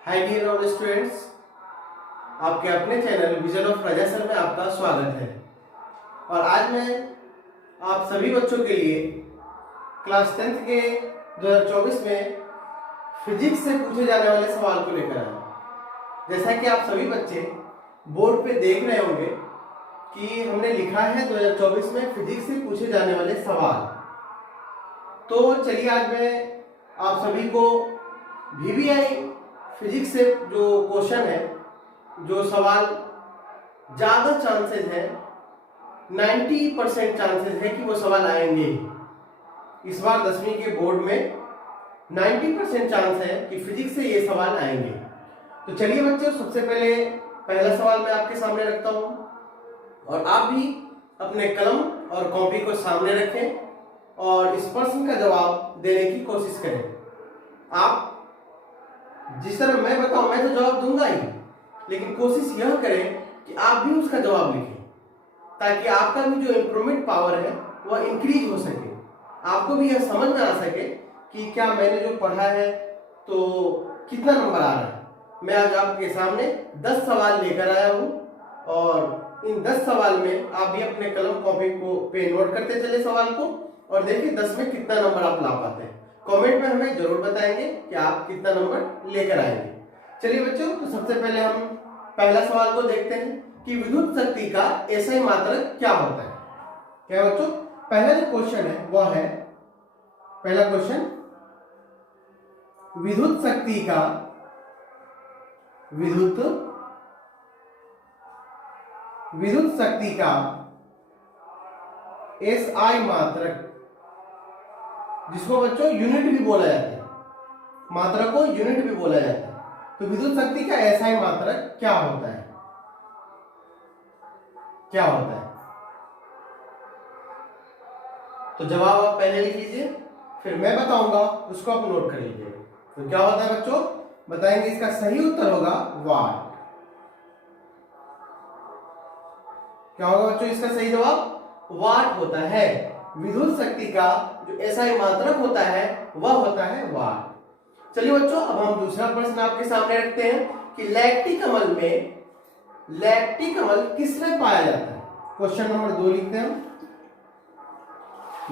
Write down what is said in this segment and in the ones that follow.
Hi dear all students, आपके अपने channel vision of प्रजा सर में आपका स्वागत है। और आज मैं आप सभी बच्चों के लिए क्लास 10th के 2024 में फिजिक्स से पूछे जाने वाले सवाल को लेकर आया। जैसा कि आप सभी बच्चे बोर्ड पे देख रहे होंगे कि हमने लिखा है 2024 में फिजिक्स से पूछे जाने वाले सवाल। तो चलिए आज मैं आप सभी को VVI फिजिक्स से जो क्वेश्चन है, जो सवाल ज़्यादा चांसेस है, 90% चांसेस है कि वो सवाल आएंगे। इस बार 10वीं के बोर्ड में 90% चांस है कि फिजिक्स से ये सवाल आएंगे। तो चलिए बच्चों, सबसे पहला सवाल मैं आपके सामने रखता हूँ और आप भी अपने कलम और कॉपी को सामने रखें और इस प्रश्न का जवाब देने की कोशिश करें। आप जिस तरह मैं बताऊं, मैं तो जवाब दूंगा ही, लेकिन कोशिश यह करें कि आप भी उसका जवाब लिखें ताकि आपका भी जो इंप्रूवमेंट पावर है वह इंक्रीज हो सके। आपको भी यह समझ में आ सके कि क्या मैंने जो पढ़ा है तो कितना नंबर आ रहा है। मैं आज आपके सामने 10 सवाल लेकर आया हूं और इन 10 सवाल में आप भी अपने कलम कॉपी को पे नोट करते चले सवाल को और देखिए 10 में कितना नंबर आप ला पाते हैं। कमेंट में हमें जरूर बताएंगे कि आप कितना नंबर लेकर आएंगे। चलिए बच्चों, तो सबसे पहले हम पहला सवाल को देखते हैं कि विद्युत शक्ति का SI मात्रक क्या होता है। क्या बच्चों, पहला जो क्वेश्चन है वह है, पहला क्वेश्चन, विद्युत शक्ति का SI मात्रक, जिसको बच्चों यूनिट भी बोला जाता है, मात्रक को यूनिट भी बोला जाता है। तो विद्युत शक्ति का SI मात्रक क्या होता है? क्या होता है? तो जवाब आप पहले लिख लीजिए, फिर मैं बताऊंगा, उसको आप नोट कर लीजिए। तो क्या होता है बच्चों, बताएंगे। इसका सही उत्तर होगा वाट। क्या होगा बच्चों इसका सही जवाब? वाट होता है। विद्युत शक्ति का जो SI मात्रक होता है वह होता है वाट। चलिए बच्चों, अब हम दूसरा प्रश्न आपके सामने रखते हैं कि लैक्टिक अम्ल किसमें पाया जाता है। क्वेश्चन नंबर 2 लिखते हैं हम,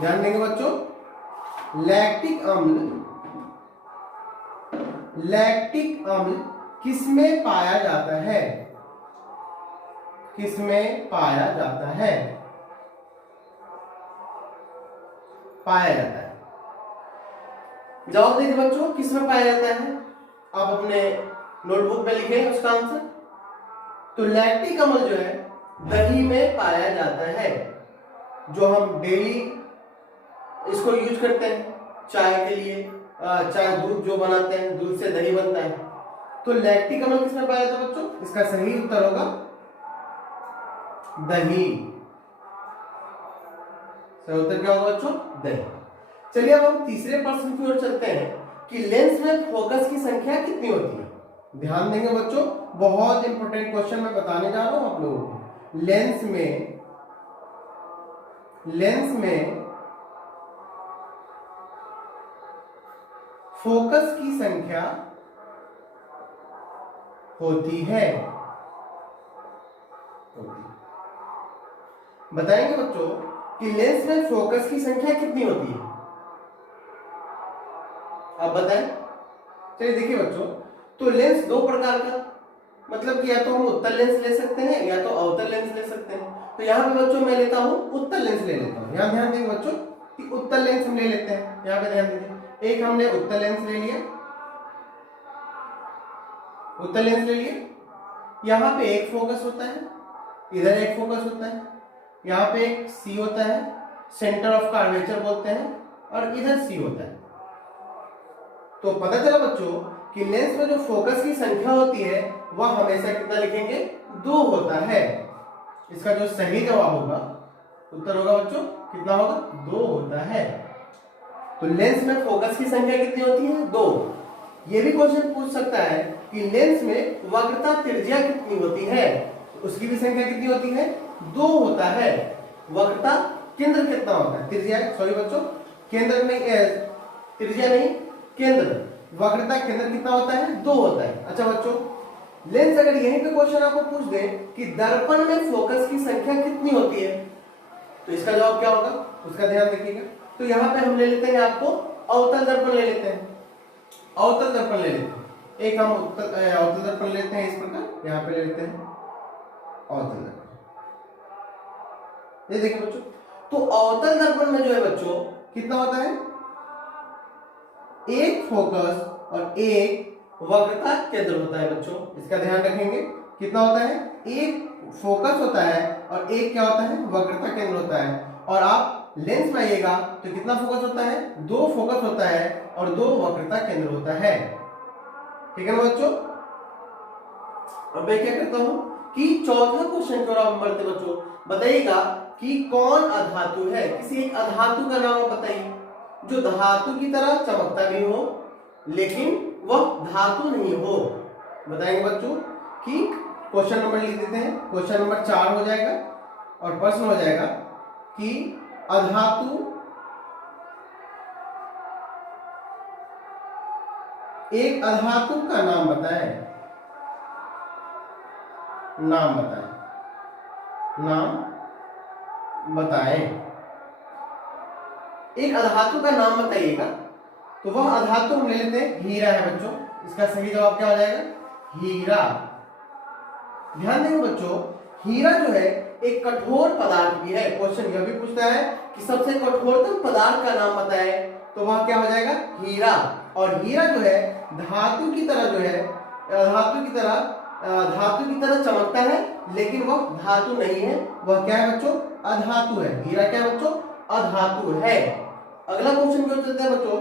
ध्यान देंगे बच्चों। लैक्टिक अम्ल किसमें पाया जाता है? किसमें पाया जाता है? पाया जाता है। जवाब देखिए बच्चों, किसमें पाया जाता है। आप अपने नोटबुक में लिखें उसका आंसर। तो लैक्टिक अम्ल जो है दही में पाया जाता है, जो हम डेली इसको यूज करते हैं चाय के लिए। चाय दूध जो बनाते हैं, दूध से दही बनता है। तो लैक्टिक अम्ल किसमें पाया जाता है बच्चों? इसका सही उत्तर होगा दही। सही उत्तर क्या होगा बच्चों? दही। चलिए अब हम तीसरे प्रश्न की ओर चलते हैं कि लेंस में फोकस की संख्या कितनी होती है। ध्यान देंगे बच्चों, बहुत इंपॉर्टेंट क्वेश्चन मैं बताने जा रहा हूं आप लोगों को। लेंस में फोकस की संख्या होती है। बताएंगे बच्चों कि लेंस में फोकस की संख्या कितनी होती है, आप बताएं। चलिए देखिए बच्चों, तो लेंस दो प्रकार का, मतलब कि या तो हम उत्तल लेंस ले सकते हैं या तो अवतल लेंस ले सकते हैं। तो यहाँ पे बच्चों मैं लेता हूँ उत्तल लेंस ले लेता हूँ। यहाँ ध्यान देंगे बच्चों कि उत्तल लेंस हम ले लेते हैं। यहाँ पे ध्यान दीजिए, एक हमने उत्तल लेंस ले लिया, उत्तल लेंस ले लिया। यहाँ पे एक फोकस होता है, इधर एक फोकस होता है, यहाँ पे एक C होता है, सेंटर ऑफ कर्वेचर बोलते हैं, और इधर C होता है। तो पता चला बच्चों कि लेंस में जो फोकस की संख्या होती है वह हमेशा कितना लिखेंगे? 2 होता है। इसका जो सही जवाब होगा, उत्तर होगा बच्चों कितना होगा? 2 होता है। तो लेंस में फोकस की संख्या कितनी होती है? 2। ये भी क्वेश्चन पूछ सकता है कि लेंस में वक्रता त्रिज्या कितनी होती है, उसकी भी संख्या कितनी होती है? 2 होता है। वक्रता केंद्र कितना होता है? त्रिज्या, सॉरी बच्चों, केंद्र नहीं, त्रिज्या नहीं, केंद्र। वक्रता केंद्र कितना होता है, 2 होता है। अच्छा बच्चों, लेंस अगर यहीं पे क्वेश्चन आपको पूछ दे कि दर्पण में फोकस की संख्या कितनी होती है, तो इसका जवाब क्या होगा, उसका ध्यान रखिएगा। तो यहाँ पे हम ले लेते हैं, आपको अवतल दर्पण ले लेते हैं, अवतल दर्पण ले लेते हैं। एक हम अवतल दर्पण लेते हैं इस प्रकार, यहाँ पे ले लेते हैं अवतल दर्पण। ये देखिए बच्चों, तो अवतल दर्पण में जो है बच्चों कितना होता है, एक फोकस और एक वक्रता केंद्र होता है बच्चों। इसका ध्यान रखेंगे, कितना होता है, एक फोकस होता है और एक क्या होता है, वक्रता केंद्र होता है। और आप लेंस में आइएगा तो कितना फोकस होता है, 2 फोकस होता है और 2 वक्रता केंद्र होता है। ठीक है ना बच्चों। अब मैं क्या करता हूं कि चौथा क्वेश्चन की ओर आप बढ़ते बच्चों, बताइएगा कि कौन अधातु है, किसी एक अधातु का नाम बताइए जो धातु की तरह चमकता भी हो लेकिन वह धातु नहीं हो। बताएंगे बच्चों कि क्वेश्चन नंबर लिख देते हैं, क्वेश्चन नंबर 4 हो जाएगा और प्रश्न हो जाएगा कि अधातु एक अधातु का नाम बताएं, नाम बताएं, नाम बताएं। एक अधातु का नाम बताइएगा, तो वह अधातु हम ले लेते हैं हीरा है बच्चों। इसका सही जवाब क्या हो जाएगा, हीरा। ध्यान देंगे बच्चों, हीरा जो है एक कठोर पदार्थ भी है। क्वेश्चन यह भी पूछता है कि सबसे कठोरतम पदार्थ का नाम बताए, तो वह क्या हो जाएगा, हीरा। और हीरा जो है धातु की तरह जो है, धातु की तरह चमकता है लेकिन वह धातु नहीं है। वह क्या है बच्चों, अधातु है। हीरा क्या है बच्चों, अधातु है। अगला क्वेश्चन क्यों चलता है बच्चों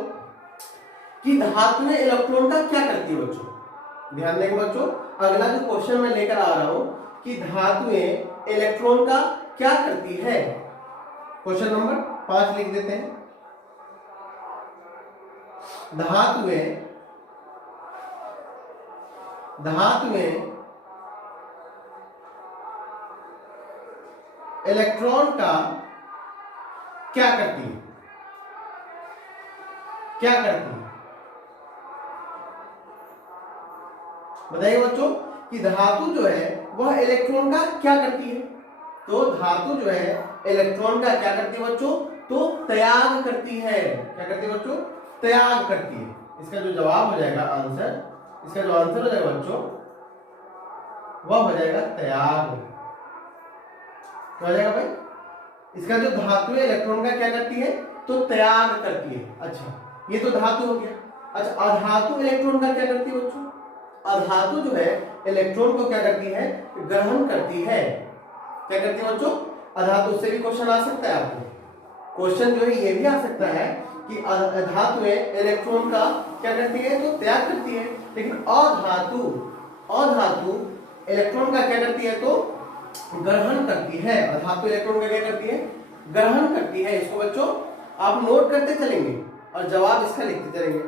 कि धातुएं इलेक्ट्रॉन का क्या करती है बच्चों। ध्यान देंगे बच्चों, अगला जो क्वेश्चन मैं लेकर आ रहा हूं कि धातुएं इलेक्ट्रॉन का क्या करती है। क्वेश्चन नंबर 5 लिख देते हैं, धातुएं इलेक्ट्रॉन का क्या करती है, क्या करती है। बताइए बच्चों कि धातु जो है वह इलेक्ट्रॉन का क्या करती है। तो धातु जो है इलेक्ट्रॉन का क्या करती है बच्चों, तो त्याग करती है। क्या करती है बच्चों, त्याग करती है। इसका जो जवाब हो जाएगा आंसर, इसका जो आंसर हो जाएगा बच्चों वह हो जाएगा त्याग। क्या हो जाएगा भाई, इसका जो धातु है इलेक्ट्रॉन का क्या करती है, तो त्याग करती है। अच्छा ये तो धातु हो गया। अच्छा अधातु इलेक्ट्रॉन का क्या करती है बच्चों, अधातु जो है इलेक्ट्रॉन को क्या करती है, ग्रहण करती है। क्या करती है बच्चों, अधातु से भी क्वेश्चन आ सकता है आपको। क्वेश्चन जो है ये भी आ सकता है कि धातुएं इलेक्ट्रॉन का क्या करती है, तो त्याग करती है। लेकिन अधातु इलेक्ट्रॉन का क्या करती है, तो ग्रहण करती है। अधातु इलेक्ट्रॉन का क्या करती है, ग्रहण करती है। इसको बच्चों आप नोट करते चलेंगे और जवाब इसका लिखते चलेंगे।